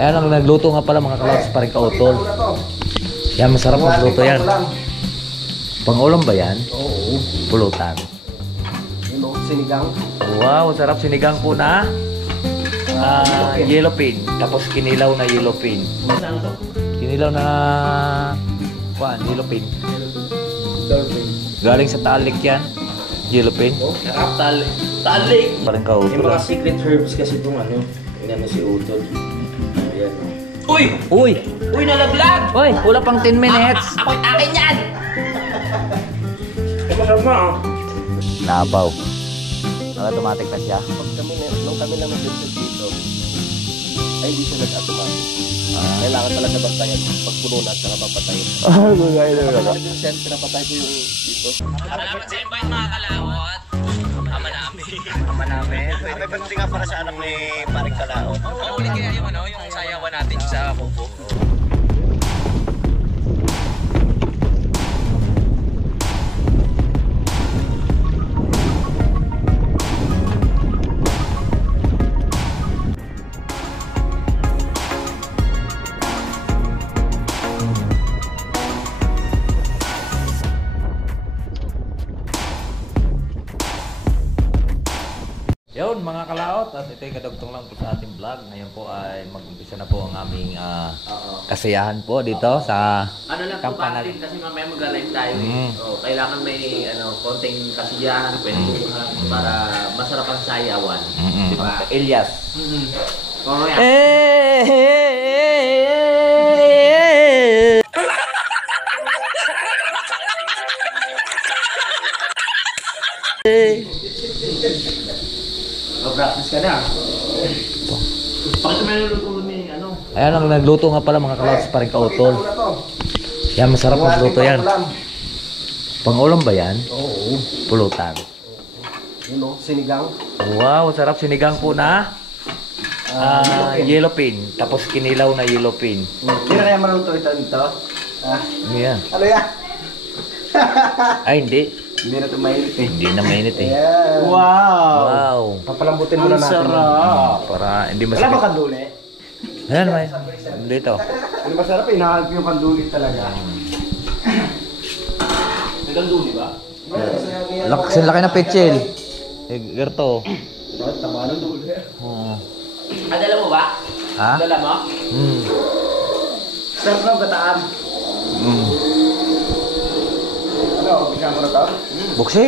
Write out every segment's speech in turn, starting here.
Ayan ang nagluto nga pala mga kalaos, paring kautol. Yan, masarap magluto yan. Pangulam ba yan? Oo. Pulutan. Yun o, sinigang. Wow, sarap sinigang po na yellow pin. Tapos kinilaw na yellow pin. Kinilaw na yellow pin. Dolphin. Galing sa talik yan. Yellow pin. Oh, sarap. Talik. Paring kautol. Yung mga secret herbs kasi itong ano, yung si Utol. Ayan o. Uy! Uy! Uy, nalaglag! Uy! Wala pang 10 minutes. Akin yan! Masarap na ah. Nabaw. Automatic na siya. Nung kami lang nag-visit dito, ay hindi siya nag-automatic. Kailangan talaga bantayan. Pag puno na, saka papatayin. Gagaya na Kaya nag-send, pinapatay ko yung dito. Salamat sa invite mga kalawat. Ama namin. Ama namin. May birthday nga para sa anak ni Paring Kalao. Nauli kaya yung yung sayawan natin sa kubo. Yun mga kalaot, at ito yung kadugtong lang po sa ating vlog. Ngayon po ay mag-umpisa na po ang aming kasiyahan po dito sa Ano lang po natin kasi mamaya mag-live tayo. Kailangan may konting kasiyahan, kwentuhan para masarap ang sayawan. Diba? Elias. Mamaya. Practice ka na. Bakit may niluluto ni ano? Ayan ang nagluto nga pala mga kalaot, paring kautol. Yan, masarap magluto yan. Pangulam ba yan? Oo. Pulutan. Yun o, sinigang. Wow, sarap sinigang po na yellow pin. Tapos kinilaw na yellow pin. Hindi na kaya maluto ito dito? Ah, Ano yan? ano yan? Ay, hindi. Hindi na ito mainit eh. Hindi na mainit eh. Ayan. Wow! Wow. Papalambutin muna natin. Ah, para hindi Wala ba masakit. kanduli? Ayan, may. Dito. Ano masarap eh, hinahanap yung kanduli talaga. May ganduli ba? Kasi laki ng pitchel. Gerto. Tama ng duli. Oo. Dala mo ba? Ha? Dala mo? Sarap ng bataan. Ano, bigyan ko na ito? Buksi.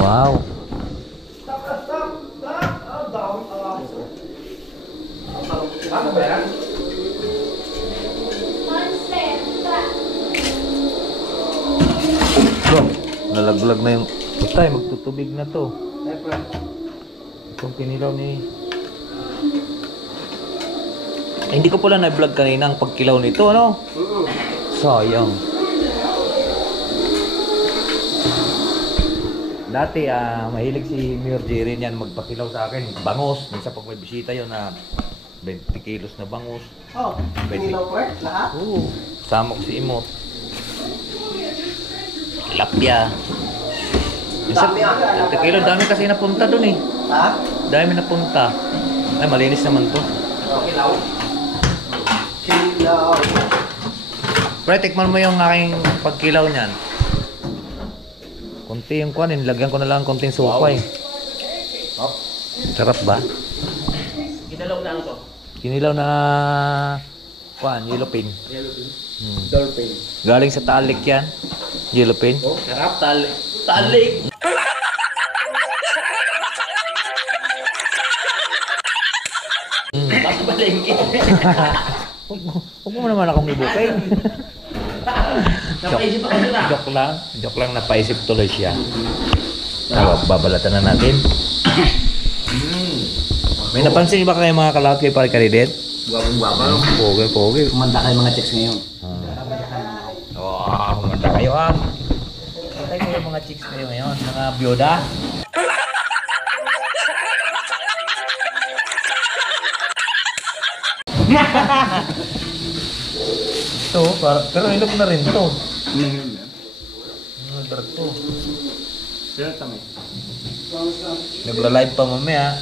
Wow. Ano ba yan? Bro, nalaglag na yung... Butay, magtutubig na to. Itong kinilaw ni... hindi ko pala na-vlog kanina ang pagkilaw nito, ano? Sayang. Dati, mahilig si Mayor Jerry niyan magpakilaw sa akin. Bangus. Minsan pag may bisita yun na 20 kilos na bangus. Oh, pinilaw ko eh, lahat? Oo. Sama ko si Imot. Tilapia. Minsan, Dami ah. 20 kilo. Dami kasi napunta dun eh. Ha? Dami napunta. Ay, malinis naman to. Kilaw. Kilaw. Pre, tikman mo yung aking pagkilaw niyan. Kunti yung kuwan, nilagyan ko na lang konting suka eh. Oh. Sarap ba? Ginalaw na ano to? Kinilaw na kuwan, yellow pin. Yellow pin. Dolphin. Galing sa talik yan. Yellow pin. Oh, sarap. Talik. Bakit balengke? Huwag mo naman akong ibukay. Napaisip ako na. Joke lang, napaisip tuloy siya. Babalatan na natin. May napansin ba kayo mga kalawat kay Pare Karidet? Guwapong-guwapa. Pogi. Kumanda kayo mga checks ngayon. Kumanda kayo Kumanda kayo mga chicks kayo ngayon, mga byoda. Ito, pero ilog na rin to. Ano to? Nagla-live pa mamaya.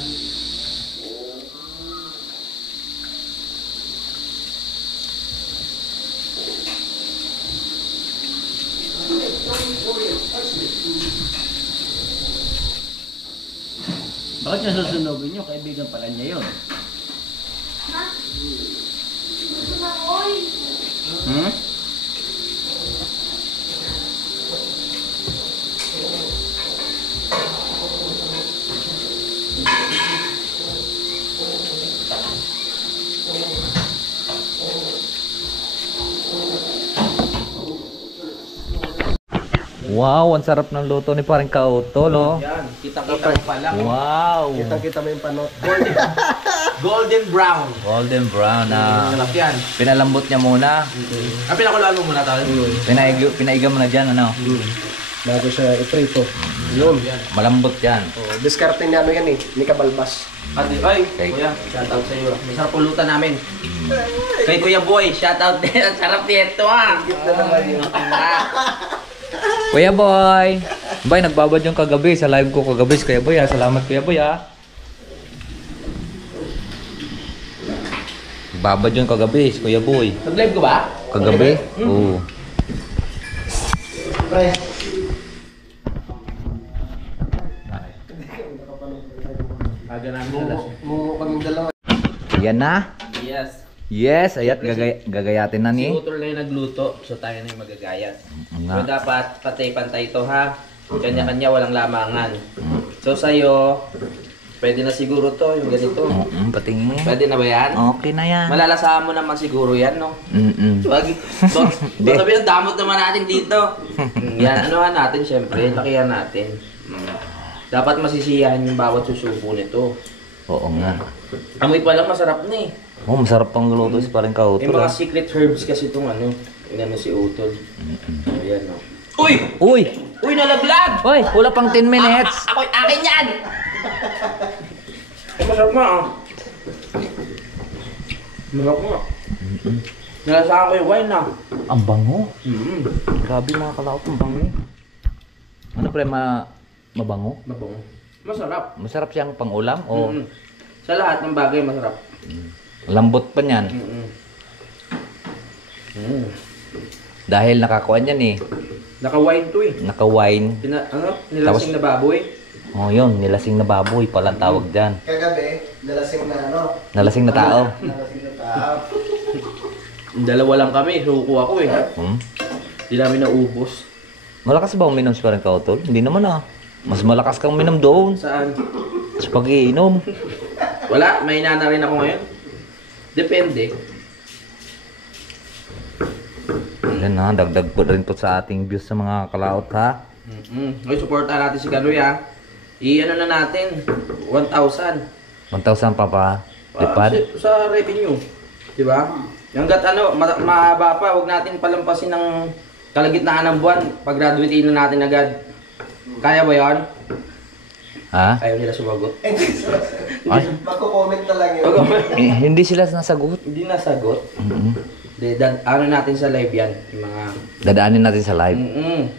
Bakit niya susunugin nyo? Kaibigan pala niya yun. Hmm? Wow, ang sarap ng luto ni parang Kautol, oh. Yan, kita-kita mo pala. Wow. Kita-kita mo yung panot. Golden brown. Golden brown na Sarap yan. pinalambot niya muna. Pinakulaan mo muna tayo. Pinaiga mo na dyan, ano? Bago siya iprito. Yun. Malambot yan. Oh, diskarte niya ano yan eh. Ni Kabalbas. Ay, Okay. kuya, shoutout sa iyo. Masarap pulutan namin. Kay Kuya Boy, shoutout din. Ang sarap nito ah. Na naman yun. Kuya Boy! Bay, nagbabad yung kagabi sa live ko kagabi. Kuya Boy, ha? Salamat Kuya Boy, ha? Babad yung kagabi, Kuya Boy. Nag-live ko ba? Kagabi? Oo. Pre. Aga namin sa lasing. Mumo kaming dalawa. Yan na. Yes. Yes, ayat gagayatin na Si ni. Utol na yung nagluto, so tayo na yung magagayat. Nga. So dapat pantay-pantay ito ha. Kanya-kanya walang lamangan. So sa'yo, pwede na siguro to, yung ganito. Patingin. Pwede na ba yan? Okay na yan. Malalasahan mo naman siguro yan, no? Wag, sabi ang damot naman natin dito. Yan, anuhan natin syempre, lakihan natin. Dapat masisiyahan yung bawat susubo nito. Oo nga. Amoy pa lang masarap na eh. Oh, masarap pang luto si parang Kautol. Yung mga ah. secret herbs kasi itong ano, yung ano si Utol. Ayan, no? Uy! Uy! Uy, nalaglag! Uy! Wala pang 10 minutes! Akin yan! Ay, masarap nga ah. Masarap nga. Nalasahan ko yung wine ah. Ang bango. Mm-hmm. Grabe mga kalaot, ang bango. Ano pre, mabango? Mabango. Masarap. Masarap siyang pang-ulam o Mm-hmm. Sa lahat ng bagay masarap. lambot pa niyan? Mm-hmm. Mm. Dahil nakakuan yan eh. Naka-wine to eh. Naka-wine. Nilasing na baboy. Oh yun, nilasing na baboy pala ang tawag dyan. Kagabi, nalasing na ano. Nalasing na tao. Nalasing na tao. Dalawa lang kami, suko ako eh. Hmm? Hindi namin naubos. Malakas ba uminom si parang Kautol? Hindi naman ah. Mas malakas kang uminom doon Saan? sa pag-iinom. Wala, may inana rin ako ngayon. Depende. Yan na, dagdag po rin po sa ating views sa mga kalaot ha. Okay, supportan natin si Kanoy ha. I-ano na natin, 1,000. 1,000 pa lipad. Sa revenue. Di ba? Hanggat ano, mahaba pa, huwag natin palampasin ng kalagitnaan ng buwan. Pag-graduate na natin agad. Kaya ba yun? Ha? Ayaw nila sumagot. Ay, Magko-comment na lang yun. hindi sila nasagot. Hindi nasagot. Ano natin sa live yan, yung mga... Dadaanin natin sa live.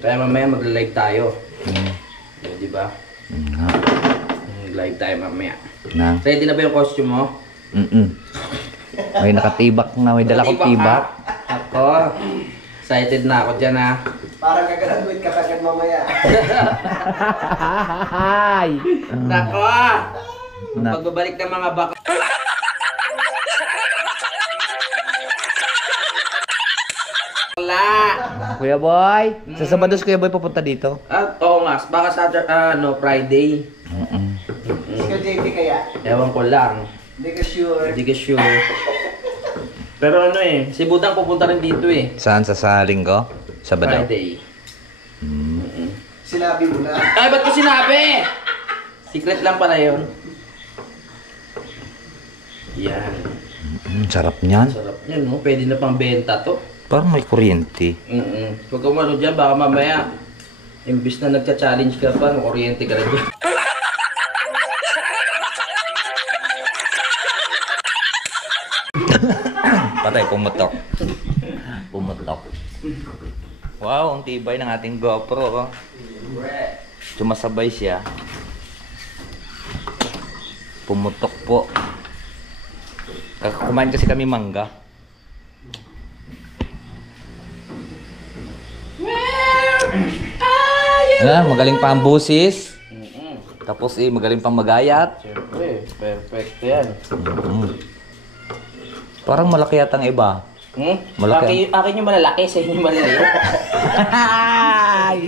Kaya mamaya magla-live tayo. Mm. Di ba? Nga. Live tayo mamaya. Na. Ready na ba yung costume mo? May nakatibak na, may dala kong tibak. Ako. Excited na ako dyan ha. Parang kagaraduate ka kagad mamaya. Hi! Nako! Na- Pagbabalik ng mga baka. Wala! Kuya Boy, sa Sabados Kuya Boy pupunta dito. Oo nga, baka Friday. Hindi ka JP kaya? Ewan ko lang. Hindi ka sure. Hindi ko sure. Pero ano eh, si Budang pupunta rin dito eh. Saan sa linggo? Sabado. Friday. Sinabi mo na. Ay, ba't ko sinabi? Secret lang pala yun. Yan. Sarap niyan. Sarap yan, no? Pwede na pang benta to. Parang may kuryente. Huwag kang ano dyan, baka mamaya, imbis na nagcha-challenge ka pa, kuryente ka rin dyan. Patay, pumutok. Pumutok. Wow, ang tibay ng ating GoPro. Oh. Sumasabay siya. Pumutok po. Kumain kasi kami mangga. Magaling pa ang busis. Tapos magaling pang magayat. Siyempre, perfect yan. Parang malaki yata ang iba. Malaki. Akin yung malalaki, sa inyo maliliit.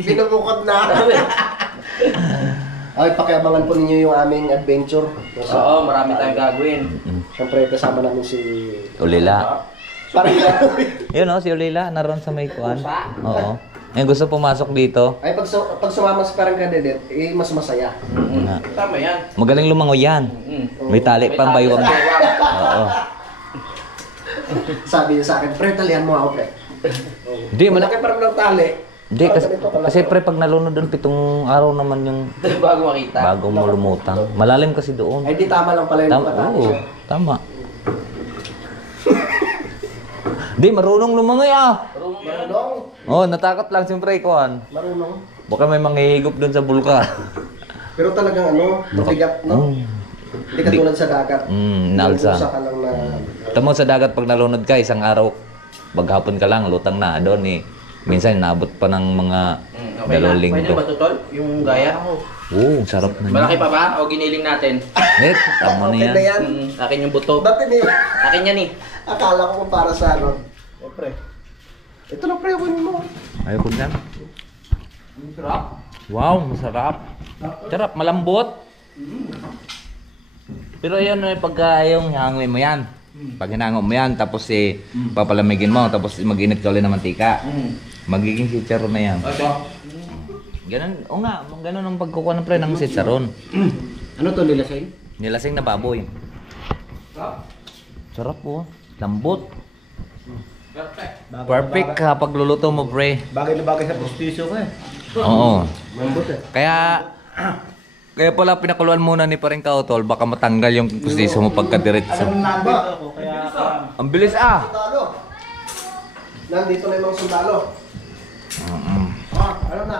Binubukod na. Ay, pakiabangan po ninyo yung aming adventure. Oo, marami tayong gagawin. Siyempre, kasama namin si... Ulila. Parang Yun o, si Ulila, naroon sa may kuwan. Oo. Yung gusto pumasok dito. Ay, pag sumama si parang kandidat, mas masaya. Nga. Tama yan. Magaling lumangoy yan. May tali pang baywang. Oo. Sabi niya sa akin, pre, talihan mo ako, pre. Hindi, Malaki parang ng tali. Hindi, kasi pre, pag nalunod doon, 7 araw naman yung Bago makita. bago mo lumutang. Malalim kasi doon. Ay, di tama lang pala yung Tama, patali. oo, tama. Hindi, marunong lumangoy ah. Marunong. Oo, natakot lang siyempre, kuhan. Marunong. Baka may manghihigop doon sa bulka. Pero talagang mabigat, no? Hindi katulad sa dagat. Nalsa. Usa ka lang na... Tamo sa dagat pag nalunod ka, isang araw, maghapon ka lang, lutang na doon eh. Minsan, naabot pa ng mga Okay na. 2 Pwede linggo. ba tutol? Yung gaya? Oo, sarap na Malaki yan. pa ba? O giniling natin? Net, tama na Okay yan. na yan. Akin yung buto. Dati ni... Akin yan eh. Akala ko kung para sa ano. Eh, pre. Ito na, pre, kunin mo. Ayaw ko dyan. Sarap. Wow, masarap. Sarap, malambot. Pero yun, pagka yung hangin mo yan. Pag hinango mo yan, tapos papalamigin mo, tapos mag-init ka ulit ng mantika. Magiging chicharon na yan. Ito. Ganun, o nga, ganun ang pagkukuha ng pre ng chicharon. Ano to, nilasing? Nilasing na baboy. Sarap po. Lambot. Perfect. Perfect kapag luluto mo, pre. Bagay na bagay sa pustiso ko eh. Oo. Mambot eh. Kaya pala pinakuluan muna ni Paring Kautol, baka matanggal yung pustiso mo pagkadiretso. Ba? Ang bilis ah! Sundalo. Nandito na yung mga sundalo. Ano na?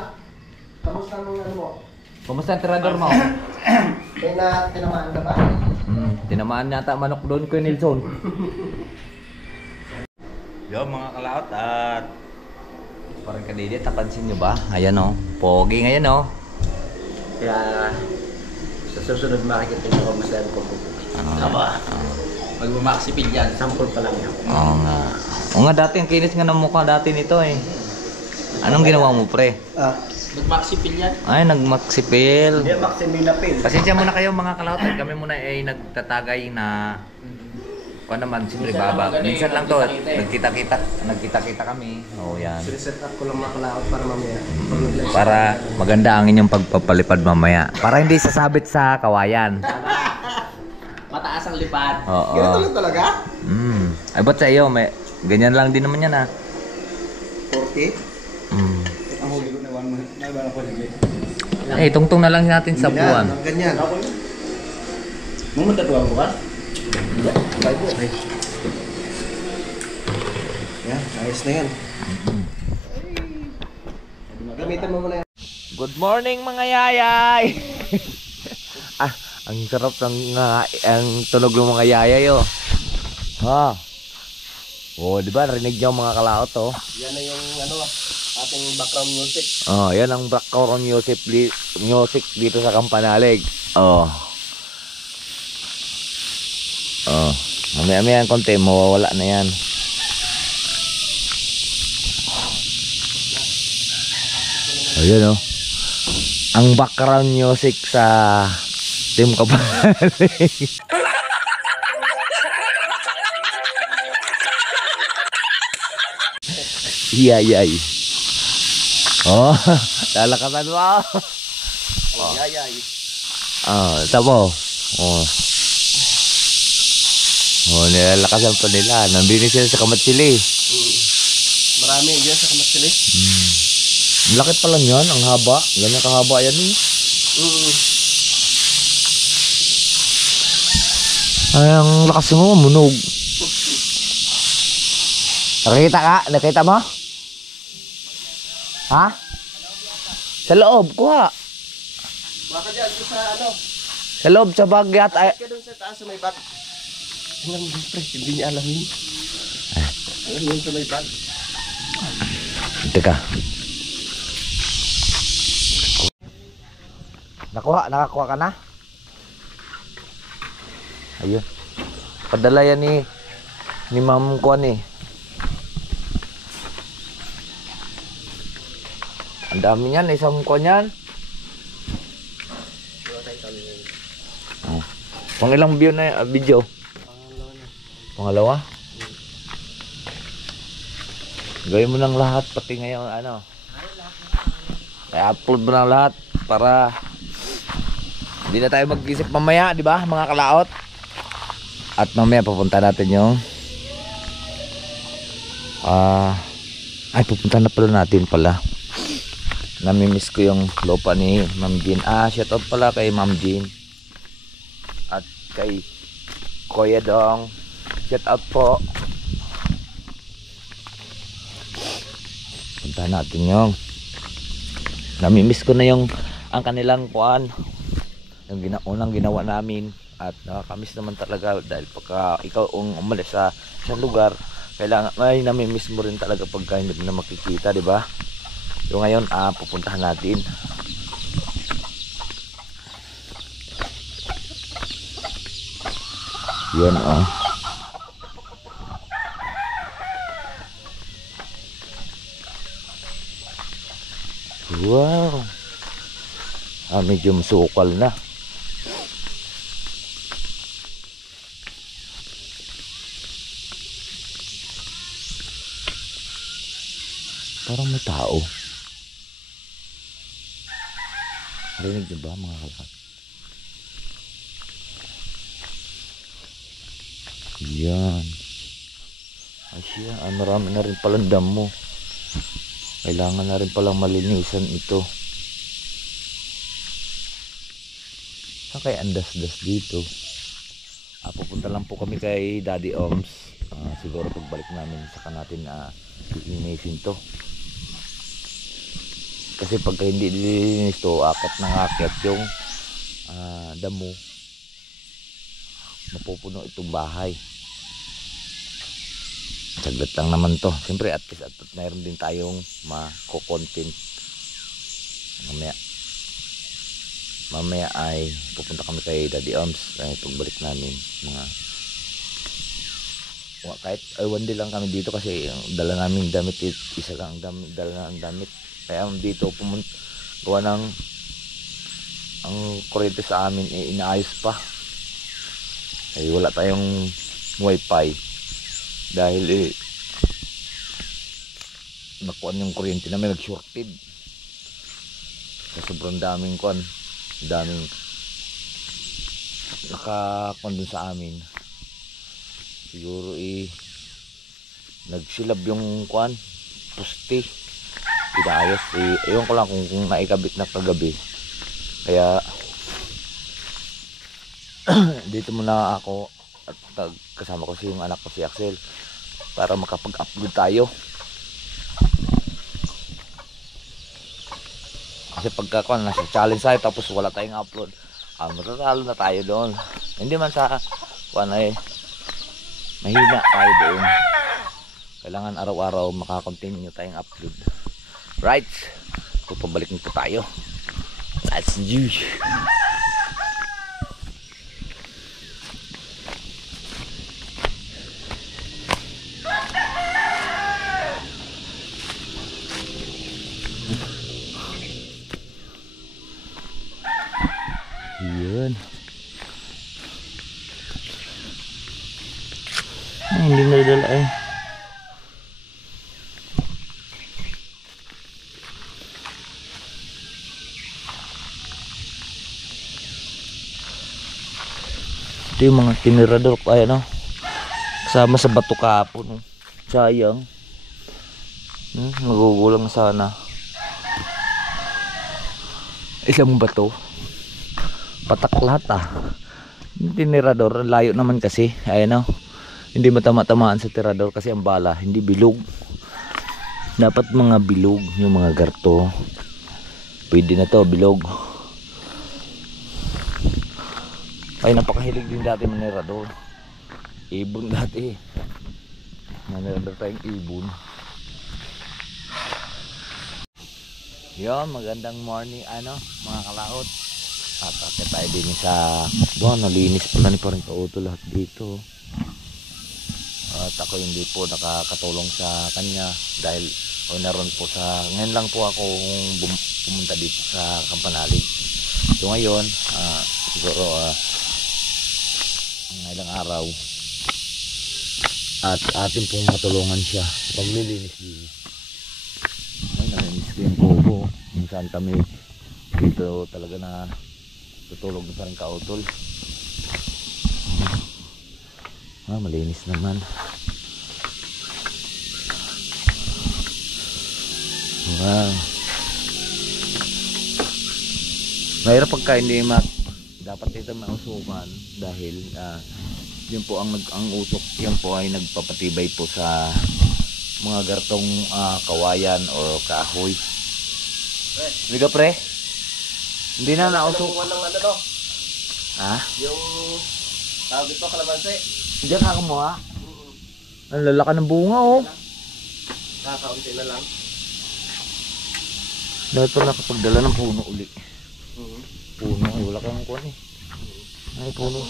Kamusta nung ano mo? Kumusta ang tirador mo? May tinamaan ka ba? Tinamaan yata manok doon ko Nilson. Yo mga kalaot at Parang kadidit, napansin nyo ba? Ayan o, pogi ngayon o. Kaya sa susunod makikita nyo kung masaya ko po. Aba. Magmamaksipil yan. Sample pa lang yan. Oo nga. Oo nga, dati ang kinis nga ng mukha dati nito eh. Anong ginawa mo pre? Magmaksipil yan. Ay, nagmaksipil. Hindi, Maximilapil. Pasensya muna kayo mga kalautan. Kami muna ay nagtatagay na kung naman, siyempre baba. Minsan lang to, nagkita-kita kami. Oo yan. Reset up ko lang mga kalaot para mamaya. Para maganda ang inyong pagpapalipad mamaya. Para hindi sasabit sa kawayan. Mataas ang lipad. Oo. Ganito lang talaga? Ay, ba't sa iyo? May, ganyan lang din naman yan ah. 40? Ang huli ko na 1 month. Naiba ko sige. Eh, tungtong na lang natin sa buwan. Ganyan. Mo magtatuwa mo ka? Yan, ayos na yan. Gamitan mo muna yan. Good morning mga yayay! Ang sarap ng ang tunog ng mga yayay oh. Ha. Oh, di ba narinig niyo mga kalaot oh. Yan na yung ating background music. Oh, yan ang background music dito sa Kampanalig. Oh. Oh. Mamaya ang konti, mawawala na yan. Ayan oh. Ang background music sa Team Kampanalig. Yayay. Oh, lalakasan mo. Oh. Yayay. Tabo. Oh. Oh, nilalakasan pa nila. Nandini sila sa Kamatsili. Marami yan sa Kamatsili. Malaki pa lang yan, ang haba. Ganyan kahaba yan eh. Ay, ang lakas mo, munog. Nakita ka? Nakita mo? Ha? Sa loob, kuha. Baka dyan sa Sa loob, sa bagyat. Ay, ka doon sa taas sa may bag. Tingnan mo pre, hindi niya alam yun. Alam yun sa may bag. Teka. Nakakuha ka na? Ayun. Padala yan ni Ma'am Kwan eh. Ang dami niyan, isang Kwan yan. Oh. Pang ilang view na video? Pangalawa? Gawin mo ng lahat, pati ngayon ano. I-upload mo ng lahat para hindi na tayo mag-isip mamaya, di ba mga kalaot? At mamaya pupunta natin yung pupunta na pala natin pala. Namimiss ko yung lupa ni Ma'am Jean. Shout out pala kay Ma'am Jean at kay Kuya Dong. Shout out po. Punta natin yung namimiss ko na yung ang kanilang kuan, yung unang ginawa namin. At nakakamiss naman talaga dahil pagka ikaw umalis sa lugar, kailangan ay namimiss mo rin talaga pagka hindi mo na makikita, di ba? So ngayon pupuntahan natin. Yan wow. Medyo masukal na. Parang may tao. Rinig niyo ba mga kalakad? Yan. Ay siya, marami na rin palang damo. Kailangan na rin palang malinisan ito. Saan kaya andas-das dito? Pupunta lang po kami kay Daddy Oms. Siguro pagbalik namin saka natin linisin to. Kasi pagka hindi dilinis to, akat yung damo, mapupuno itong bahay. Saglit lang naman to. Siyempre at least at mayroon din tayong mako-content. Mamaya ay pupunta kami kay Daddy Oms. Pagbalik namin kahit one day lang kami dito kasi dala namin damit, isa lang dala ng damit. Kaya dito gawa ng ang kuryente sa amin inaayos pa. Wala tayong wifi dahil nakuan yung kuryente namin, nag-shorted. Sobrang daming nakakuan dun sa amin. Siguro nagsilab yung poste. Inaayos. Ewan ko lang kung naikabit na kagabi. Kaya dito muna ako at kasama ko yung anak ko si Axel para makapag-upload tayo. Kasi pagka nasa challenge tayo tapos wala tayong upload, matatalo na tayo doon. Hindi man sa mahina tayo doon. Kailangan araw-araw makakontinue tayong upload. Right, so pabalik nito tayo. Let's do it. Yun. Hindi nadala Ito yung mga tinirador ko kasama sa bato kahapon. Sayang. Nagugulang sana. Isang bato. Patak lahat tinirador. Layo naman kasi. Hindi matama-tamaan sa tirador kasi ang bala hindi bilog. Dapat mga bilog yung mga garto. Pwede na to bilog. Ay, napakahilig din dati manirador. Ibon dati. Manirador tayong ibon. Yan, magandang morning mga kalaot. At akit tayo din sa nalinis pala ni parang Kautol lahat dito. At ako hindi po nakakatulong sa kanya dahil naroon po ngayon lang po ako pumunta dito sa Kampanalig. So ngayon siguro ilang araw at atin pong matulungan siya sa paglilinis-linis. Ay, nalinis ko yung kubo kung saan kami dito talaga na tutulog na parang Kautol. Malinis naman. Wow. Mahirap pagka hindi dapat ito mausukan dahil yun po ang usok, yan po ay nagpapatibay po sa mga gartong kawayan o kahoy. Liga pre? Hindi na nausok. Yung tawag ito, kalamansi. Diyan ka mo ha? Ang lalaki ng bunga oh. Kakaunti na lang. Dahil pa nakapagdala ng puno uli. Puno ay wala kang kuwan eh. Ay puno.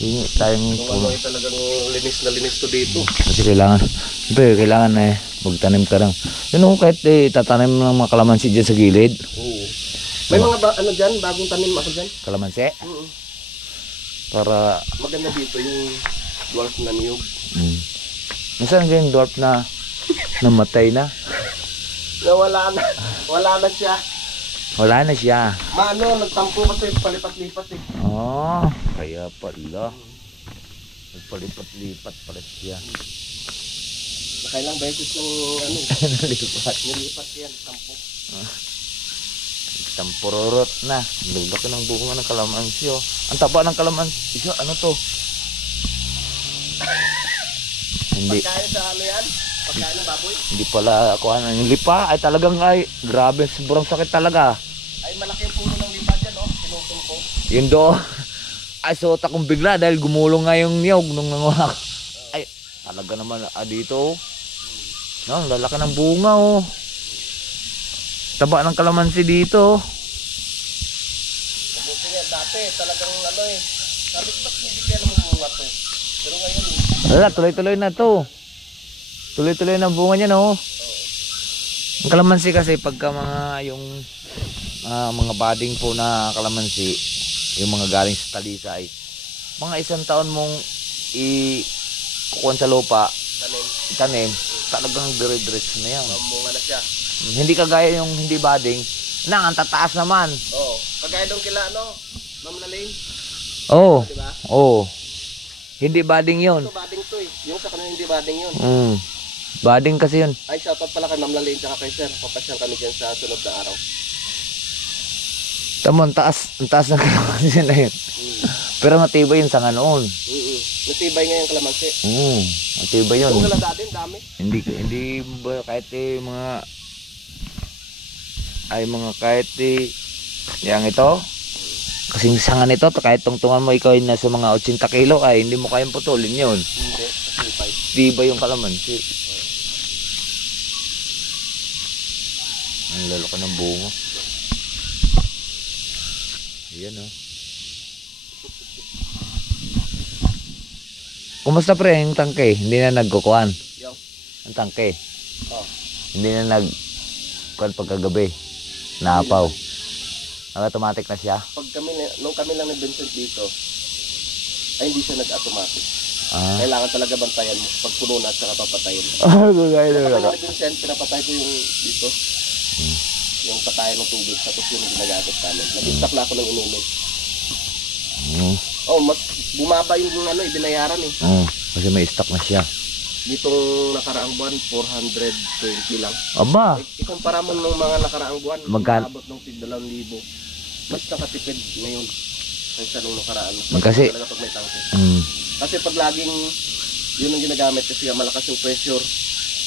Hingi tayong puno. Ano talagang linis na linis to dito. Kasi kailangan magtanim ka lang. Yun kahit tatanim ng mga kalamansi dyan sa gilid. Oo. May mga dyan, bagong tanim ako dyan. Kalamansi? Para maganda dito yung dwarf na niyog. Nasaan yung dwarf na namatay na? Wala na siya. Wala na siya. Nagtampo kasi palipat-lipat eh. Kaya pala. Nagpalipat-lipat pala siya. Nakailang beses ng nilipat yan, tampo. Tampururot na. Lulaki ng bunga ng kalamansi oh. Ang taba ng kalamansi. Ano to? Hindi. Pagkain sa yan? Pagkain ng baboy? Hindi pala ako yung lipa ay talagang grabe, sobrang sakit talaga. Ay malaki yung puno ng lipa dyan oh. Sinutong ko. Yun do. Ay suot akong bigla dahil gumulong nga yung niyog nung nanguha. Ay talaga naman dito. No, lalaki ng bunga oh. Taba ng kalamansi dito. Mabuti nga dati talagang sabi ko ba't hindi kaya namumunga to? Pero ngayon wala, tuloy-tuloy na to. Tuloy-tuloy na bunga niya no. Ang kalamansi kasi pagka mga yung mga bading po na kalamansi, yung mga galing sa talisay, mga 1 taon mong kukuhan sa lupa, tanim, talagang dire-diretso na yan. mamunga na siya. Hindi kagaya yung hindi bading, ang tataas naman. Oo. Kagaya doon kila Ma'am Lalaine. Oo. Diba? Oo. Hindi bading yun. Ito bading to eh. Yung sa kanila hindi bading yun. Bading kasi yun. Ay, shoutout pala kay Ma'am Lalaine tsaka kay Sir. Papasyal kami dyan sa sunod na araw. Tama, ang taas ng kalamansi na yun. Pero matibay yun sa noon. Natibay nga yung kalamansi. Matibay yun. Kung halada din, dami. Hindi ba kahit kahit yang ito kasing sanga nito kahit tungtungan mo ikaw ay nasa mga 80 kilo ay hindi mo kayang putulin yun. Hindi, Tibay yung kalamansi. Ang lalaki ng bunga. Ayan oh. Kumusta pre yung tangke? Hindi na nagkukuhan? Ang tangke? Hindi na nagkuhan pagkagabi? Naapaw? Nag-automatic na siya? Nung kami lang nag-Vincent dito, ay hindi siya nag-automatic. Kailangan talaga bantayan mo. Pag puno na at saka papatayin. Gagaya na Kapag nag-Vincent, pinapatay ko yung dito. Yung patayan ng tubig. Tapos yung ginagamit namin. Nag-stock na ako ng inumin. Mas bumaba yung ibinayaran eh. Kasi may stock na siya. Ditong nakaraang buwan, 420 lang. Aba! Ikumpara mo ng mga nakaraang buwan, Magkano? abot ng 2,000. Mas nakatipid ngayon kaysa nung nakaraan. Kasi talaga pag may tangke. Kasi pag laging yun ang ginagamit kasi malakas yung pressure.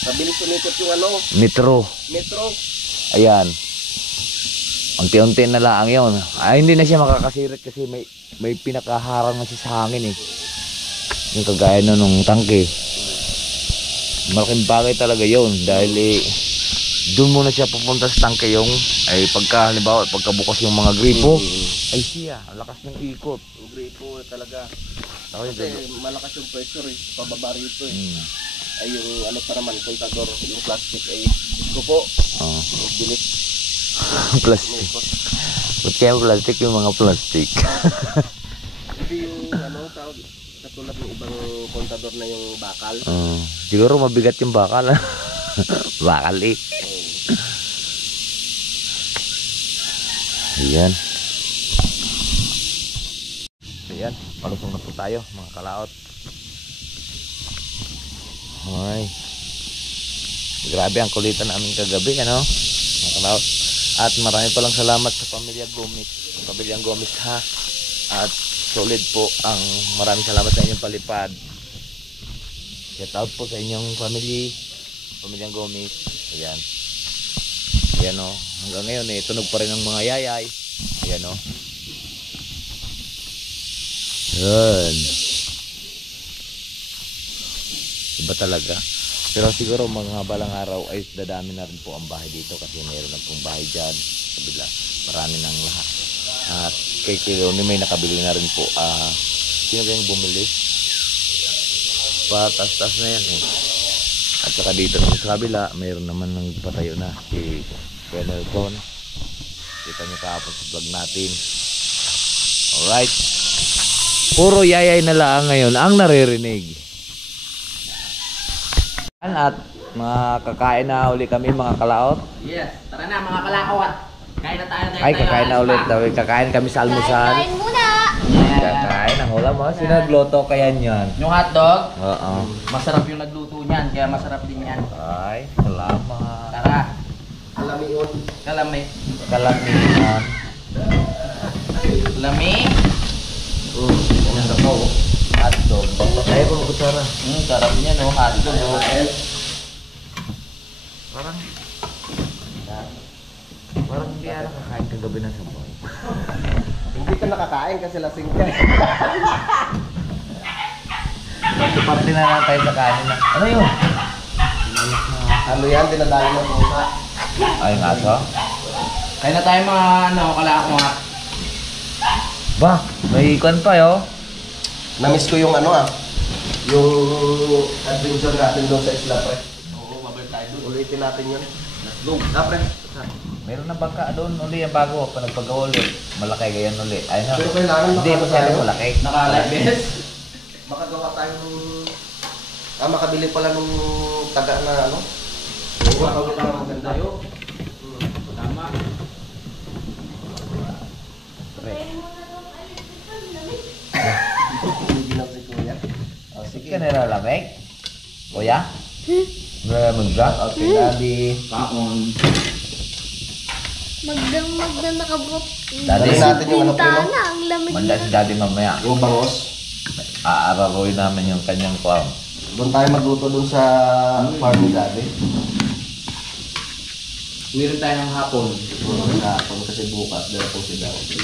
Mabilis umikot yung metro. Ayan. Unti-unti na lang yun. Hindi na siya makakasirit kasi may pinakaharang na siya sa hangin eh. Yung kagaya nung tangke. Malaking bagay talaga yun dahil doon muna siya pupunta sa tangke yung pagka halimbawa pagkabukas yung mga gripo Ay siya, ang lakas ng ikot. Yung gripo talaga. Ako yung Kasi malakas yung pressure eh. Pababa rito eh. Ay yung ano pa naman, kontador, yung plastic ay gusto po. Oh. Yung bilis. Plastic. Ba't kaya plastic yung mga plastic? Hindi yung ano, tawag, katulad ng ibang kontador na yung bakal. Siguro mabigat yung bakal. Bakal eh. Ayan. Ayan, palusong na po tayo mga kalaot. Alright. Grabe ang kulitan namin kagabi, ano? Mga kalaot. At marami palang salamat sa Pamilya Gomez. Pamilyang Gomez ha. At solid po ang maraming salamat sa inyong palipad. Shout out po sa inyong Pamilyang Gomez. Ayan. Ayan o. Hanggang ngayon eh, tunog pa rin ang mga yayay. Ayan o. Yan. Iba talaga. Pero siguro mga balang araw ay dadami na rin po ang bahay dito kasi mayroon na pong bahay dyan. Kabila. Marami ng lahat. At kay Kiloni may nakabili na rin po. Sino ba yung bumili? Patas-tas na yan eh. At saka dito naman sa kabila, mayroon naman ng patayo na si Penelton. Kita nyo kahapon sa vlog natin. Alright. Puro yayay na lang ngayon ang naririnig. At mga kakain na uli kami mga kalaot. Yes, tara na mga kalakawat. Kain na tayo. Ay, kakain na ulit. Kakain kami sa almusal. Kain muna! Kakain ang ulam mo. Sino nagluto kaya niyan? Yung hotdog, Oo. masarap yung nagluto niyan, kaya masarap din yan. Ay, salamat. Tara, Alamion. kalami. Kalamihan. Lami. Ang sarap po. Hotdog. Ay, kung kutsara. Sarap niya no, hotdog. No? Parang hindi ala kakain kagabi ng sabaw. Hindi ka nakakain kasi lasing ka. Parte na lang tayo sa kanin na. Ano yun? Ano yan, dinadayo ng pusa. Ay, ang aso? Kain na tayo mga kalakawat. Ba, may ikon pa yo. Namiss ko yung ano yung adventure natin doon sa isla pre. Oo, mabalik tayo doon. Ulitin natin yun. Let's go. Pre. Meron na bangka doon uli ang bago pa nagpagawa uli. Malaki ganyan uli. Ay na. Pero kailangan Hindi makagawa masyadong tayo. malaki. Naka-live best. Makagawa tayong makabili pala nung taga na ano. Oo, makagawa tayo maganda yun. Tama. Hindi na si Kuya. Oh, sige na lalamig. Kuya? Malamig ka? Okay, daddy. Kaon. Magdang nakabuot. Daddy, natin yung ano, Bintana, primo. ang lamig Manda si daddy mamaya. Yung bangos. Aararoy namin yung kanyang farm. Doon tayo magluto doon sa farm ni Daddy. Meron tayo ng hapon. Kahapon kasi bukas dala po si Daddy.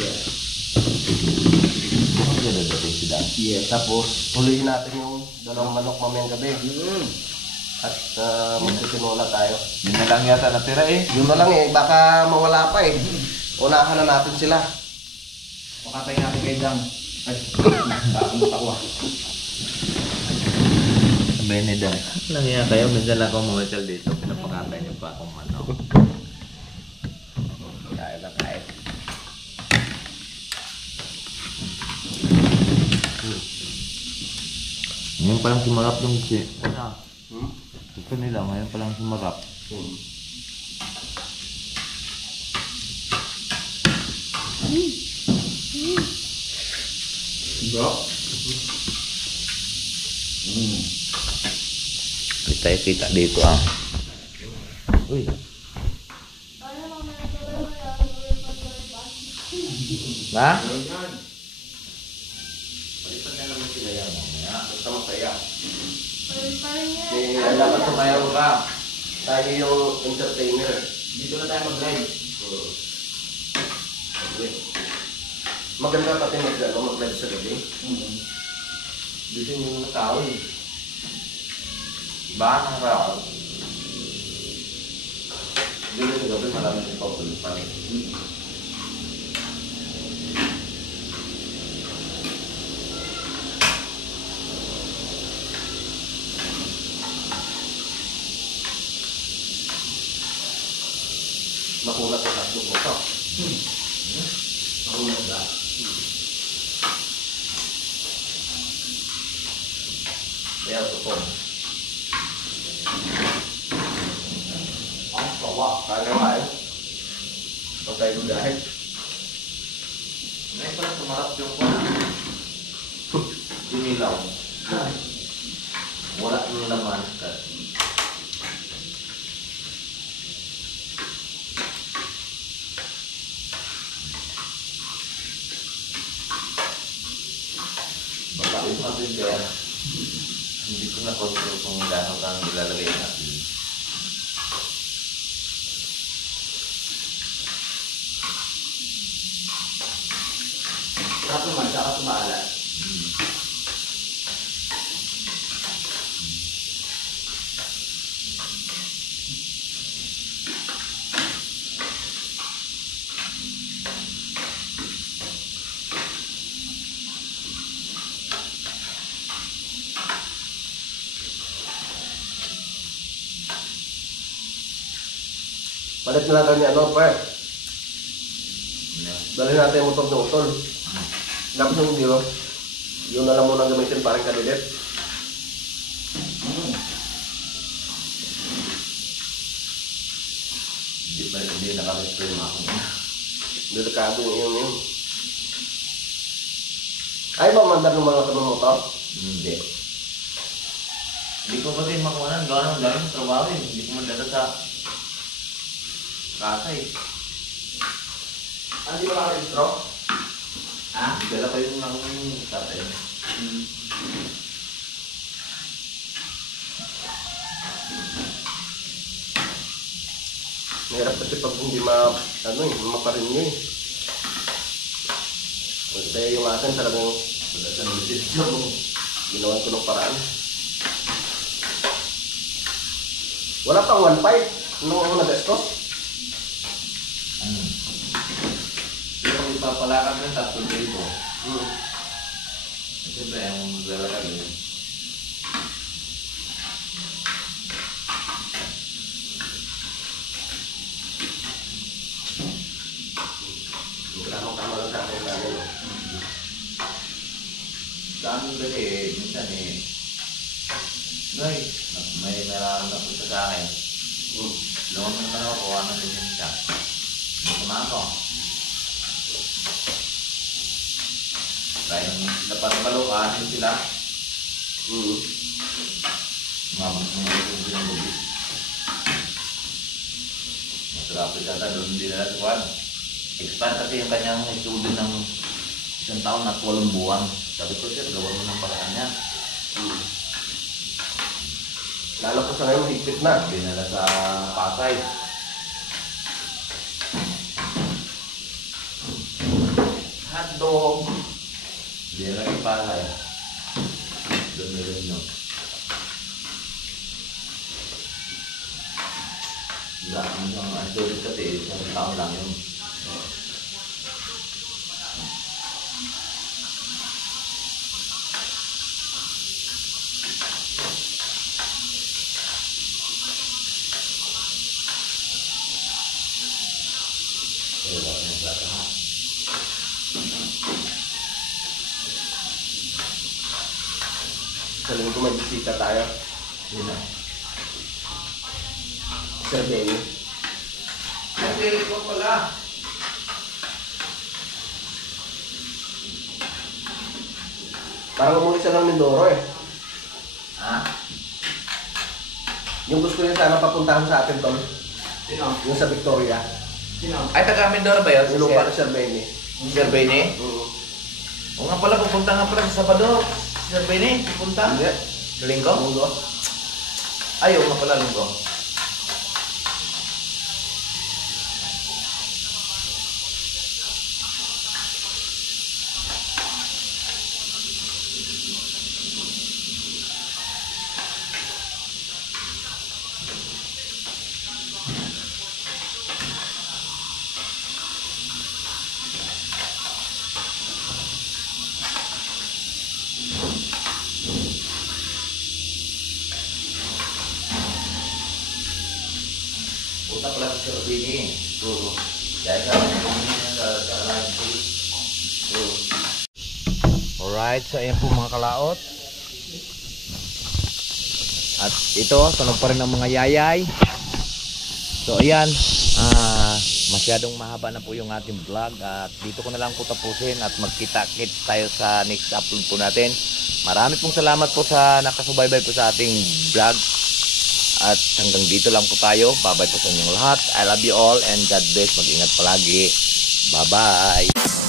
Ano gano'n dating si daddy? Yes. Tapos huliin natin yung dalawang manok mamayang gabi. At magtitinola tayo. Yun na lang yata natira eh. Yun na lang eh, baka mawala pa eh. Unahan na natin sila. Makatay natin kay Dang. Ay, bakit matawa? Sabihin ni Dan. Lang yan kayo, minsan lang akong mamasyal dito. Pinapakatay niyo pa akong manok. Kaya lang kahit. Ngayon palang sumarap yung si... Ano? Ito nila, ngayon palang sumarap. Bro? Kita dito Uy. Na? Basta masaya. Dapat sumayaw ka. Tayo yung entertainer. Dito na tayo mag-live. Maganda pati mag-live sa gabi. Dito yung tao eh. Ba? Ang sarap. Dito sa gabi marami yung papulipan. Makunat sa tatlong mo to. Makunat ba? Kaya ito po. Ang sawa. Kaya nga eh. Huwag tayo dahil. Ngayon pala tumarap yung po. Dinilaw. Wala nang laman. Babain natin dyan. Hindi ko na-control kung gano'n kang ilalagay natin. Sarap naman, saka tumalat. Balik na natin yung ano, pre. Dalhin natin yung motor ng utol. Dapat yung zero. Yun na lang muna gamitin parang kadilit. Hindi naka-spray yung ako. Delikado yung yun. Ay ba mandar ng mga kanong motor? Hindi. Hindi ko kasi makuhanan. Gawa ng daming trabaho eh. Hindi ko mandala sa kasa eh. Hindi ba naka-registro? Ah? Dala ko yung tatay. Mahirap kasi pag hindi maparin nyo eh. Kaya yung akin talagang ginawan ko ng paraan. Wala pang 1.5 nung ako nag-estos. Pero kung ipapalakan ng 3,000. Hmm. Siyempre, ang maglalagay yun. Tama lang sa akin namin. Sa amin kasi minsan Ngay, may nararamdaman sa akin. Lumang naman ako, kuha ng lisensya. Hindi ko na ako. Dahil napapalokanin sila. Mabang ng mga lubi. Masarapit yata, doon hindi na natin kuhan. Expand kasi yung kanyang estudio ng 1 taon at 8 buwan. Sabi ko, sir, gawin mo ng paraan niya. Lalo ko sa ngayon, higpit na. Dinala sa Pasay. Hotdog. Dinala sa Pasay. Doon na rin yun. Ang estudio kasi, 1 taon lang yun. Sa linggo may bisita tayo. Yun na. Sir Benny. Ay, ko pala. Parang umuwi siya ng Mindoro eh. Ha? Yung gusto niya sana papuntahan sa atin, Tol. Sino? Yung sa Victoria. Sino? Ay, taga Mindoro ba yun? Yung lupa ni Sir Benny. Sir Benny? O nga pala, pupunta nga pala sa Sabado. Sir Benny, pupunta. Hindi. Sa Linggo? Mundo. Ay, o nga pala, Linggo. Sir Bini. Dahil sa live pool. Alright, so ayan po mga kalaot. At ito, tunog pa rin ang mga yayay. So ayan, masyadong mahaba na po yung ating vlog. At dito ko na lang po tapusin at magkita-kit tayo sa next upload po natin. Marami pong salamat po sa nakasubaybay po sa ating vlog. At hanggang dito lang po tayo. Bye-bye po sa inyong lahat. I love you all and God bless. Mag-ingat palagi. Bye-bye.